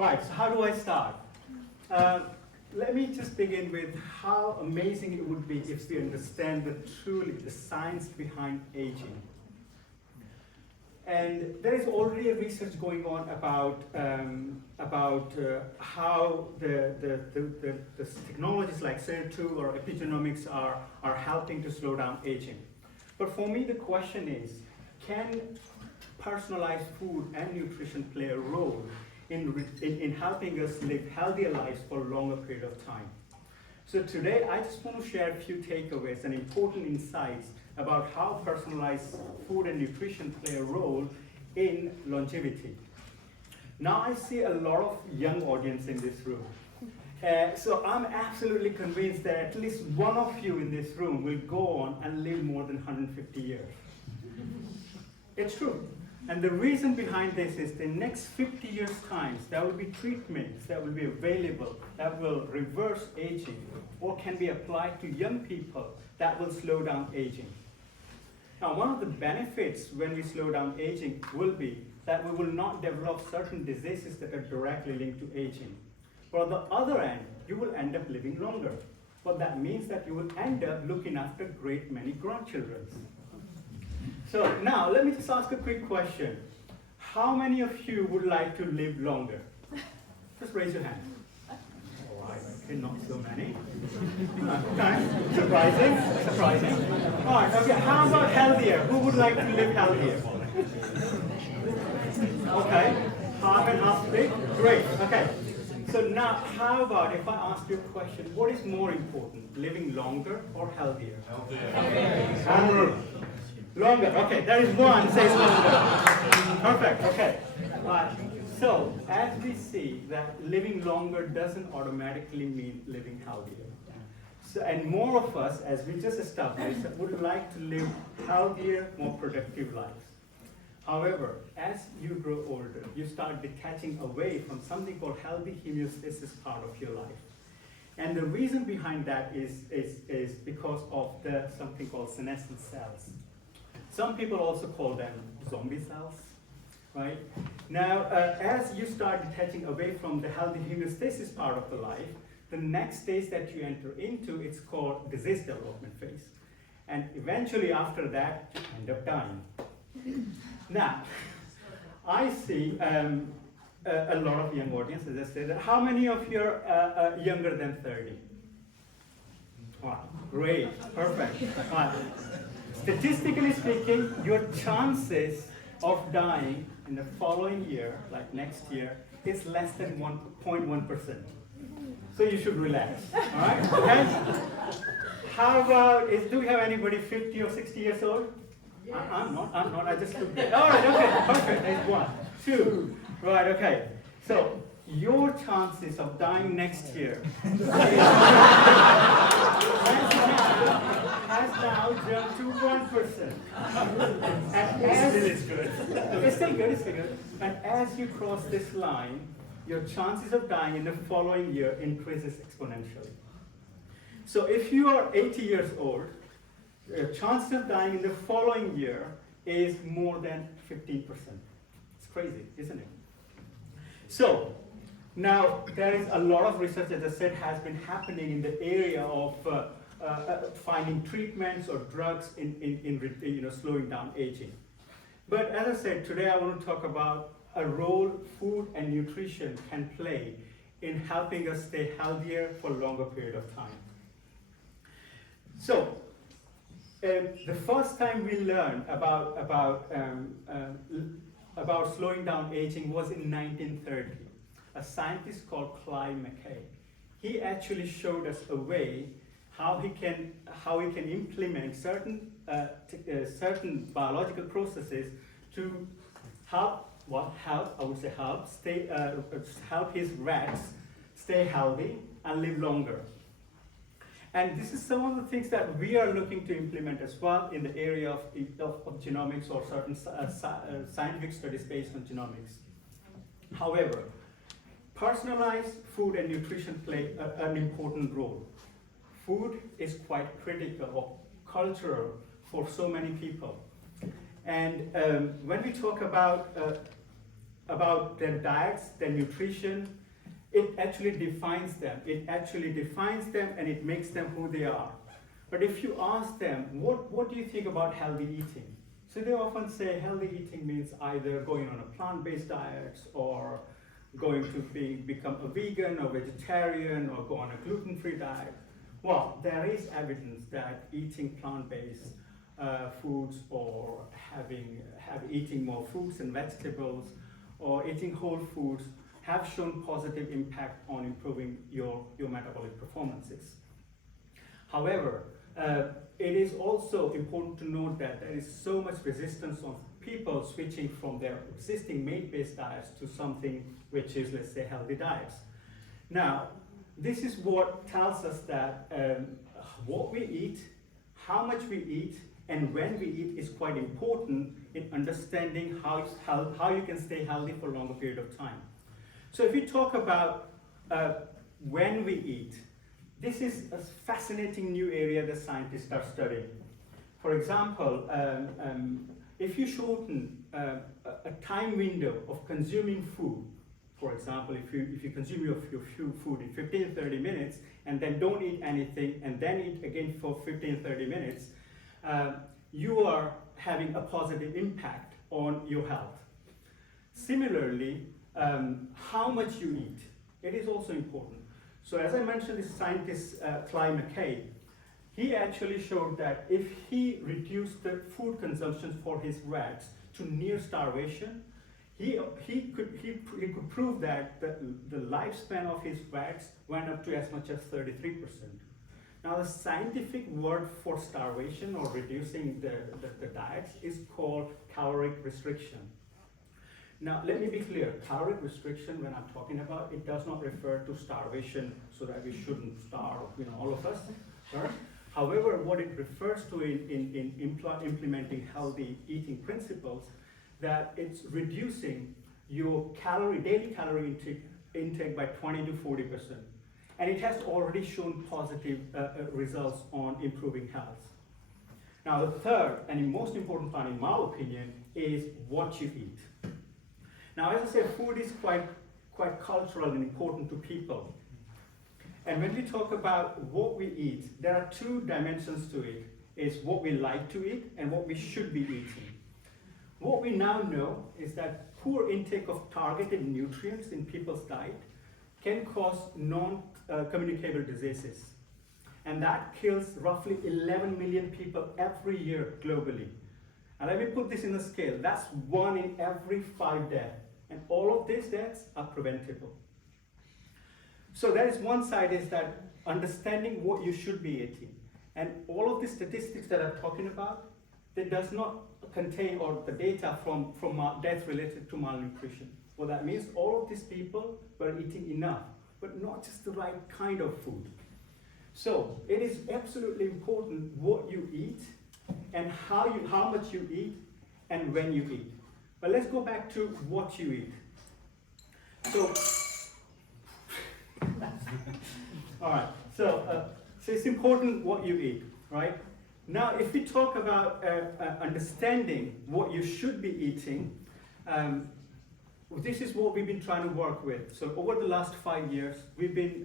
Right, so how do I start? Let me just begin with how amazing it would be if we understand truly the science behind aging. And there is already a research going on about how the technologies like SER2 or epigenomics are helping to slow down aging. But for me, the question is, can personalized food and nutrition play a role in helping us live healthier lives for a longer period of time? So today, I just want to share a few takeaways and important insights about how personalized food and nutrition play a role in longevity. Now, I see a lot of young audience in this room. So I'm absolutely convinced that at least one of you in this room will go on and live more than 150 years. It's true. And the reason behind this is the next 50 years' time, there will be treatments that will be available that will reverse aging or can be applied to young people that will slow down aging. Now, one of the benefits when we slow down aging will be that we will not develop certain diseases that are directly linked to aging. But on the other end, you will end up living longer. What that means that you will end up looking after great many grandchildren. So now, let me just ask a quick question. How many of you would like to live longer? Just raise your hand. All right, okay, not so many. Okay, surprising. All right, okay, how about healthier? Who would like to live healthier? Okay, half and half big, great, okay. So now, how about if I ask you a question, what is more important, living longer or healthier? Healthier. Longer, okay, there is one says longer. Perfect, okay. So, as we see that living longer doesn't automatically mean living healthier. So, and more of us, as we just established, would like to live healthier, more productive lives. However, as you grow older, you start detaching away from something called healthy homeostasis part of your life. And the reason behind that is because of something called senescent cells. Some people also call them zombie cells, right? Now, as you start detaching away from the healthy homeostasis part of the life, the next stage that you enter into, it's called disease development phase. And eventually after that, you end up dying. Now, I see a lot of young audience, as I said. How many of you are younger than 30? Wow, great, perfect. Statistically speaking, your chances of dying in the following year, like next year, is less than 1.1%. So you should relax, all right? Okay? How about, do we have anybody 50 or 60 years old? Yes. I'm not, I just looked at. All right, okay, perfect, there's one, two, right, okay. So, your chances of dying next year has now jumped to 1%. And it's still good. And as you cross this line, your chances of dying in the following year increases exponentially. So if you are 80 years old, your chances of dying in the following year is more than 15%. It's crazy, isn't it? So, now, there is a lot of research, as I said, has been happening in the area of finding treatments or drugs in slowing down aging. But as I said, today I want to talk about a role food and nutrition can play in helping us stay healthier for a longer period of time. So, the first time we learned about slowing down aging was in 1930. A scientist called Clive McKay. He actually showed us a way how he can implement certain biological processes to help his rats stay healthy and live longer. And this is some of the things that we are looking to implement as well in the area of genomics or certain scientific studies based on genomics. However, personalized food and nutrition play an important role. Food is quite critical or cultural for so many people. And when we talk about about their diets, their nutrition, it actually defines them. It actually defines them and it makes them who they are. But if you ask them, what do you think about healthy eating? So they often say healthy eating means either going on a plant-based diet or going to become a vegan or vegetarian or go on a gluten-free diet. Well, there is evidence that eating plant-based foods or eating more fruits and vegetables or eating whole foods have shown positive impact on improving your metabolic performances. However, it is also important to note that there is so much resistance on people switching from their existing meat-based diets to something which is, let's say, healthy diets. Now, this is what tells us that what we eat, how much we eat, and when we eat is quite important in understanding how you can stay healthy for a longer period of time. So if we talk about when we eat, this is a fascinating new area that scientists are studying. For example, if you shorten a time window of consuming food, for example, if you consume your food in 15-30 minutes and then don't eat anything and then eat again for 15-30 minutes, you are having a positive impact on your health. Similarly, how much you eat, it is also important. So as I mentioned, this scientist, Clive McKay, he actually showed that if he reduced the food consumption for his rats to near starvation, he could prove that the lifespan of his rats went up to as much as 33%. Now the scientific word for starvation or reducing the diets is called caloric restriction. Now, let me be clear, caloric restriction, when I'm talking about, it does not refer to starvation so that we shouldn't starve, all of us, right? However, what it refers to in implementing healthy eating principles, that it's reducing your daily calorie intake by 20 to 40%. And it has already shown positive results on improving health. Now, the third and most important part, in my opinion, is what you eat. Now, as I said, food is quite cultural and important to people. And when we talk about what we eat, there are two dimensions to it, is what we like to eat and what we should be eating. What we now know is that poor intake of targeted nutrients in people's diet can cause non-communicable diseases. And that kills roughly 11 million people every year globally. And let me put this in a scale. That's 1 in every 5 deaths. And all of these deaths are preventable. So that is one side, is that understanding what you should be eating. And all of the statistics that I'm talking about, that does not contain or the data from death related to malnutrition. What that means, all of these people were eating enough, but not just the right kind of food. So it is absolutely important what you eat and how much you eat and when you eat. But let's go back to what you eat. So, all right. So it's important what you eat, right? Now, if we talk about understanding what you should be eating, this is what we've been trying to work with. So over the last 5 years, we've been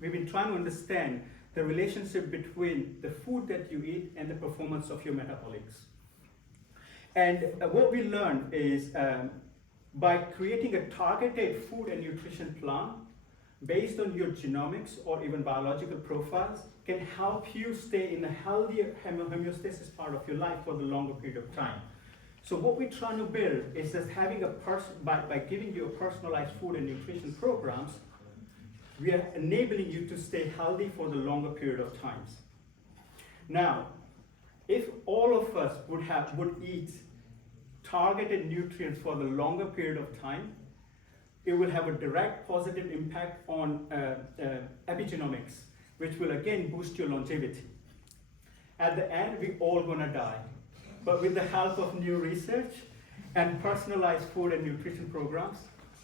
trying to understand the relationship between the food that you eat and the performance of your metabolics. And what we learned is by creating a targeted food and nutrition plan based on your genomics or even biological profiles can help you stay in a healthier homeostasis part of your life for the longer period of time. So what we're trying to build is that having by giving you a personalized food and nutrition programs, we are enabling you to stay healthy for the longer period of times. Now, if all of us would eat targeted nutrients for the longer period of time, it will have a direct positive impact on epigenomics, which will again boost your longevity. At the end, we're all gonna die. But with the help of new research and personalized food and nutrition programs,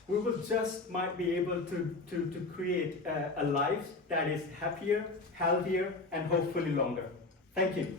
we will might be able to create a life that is happier, healthier, and hopefully longer. Thank you.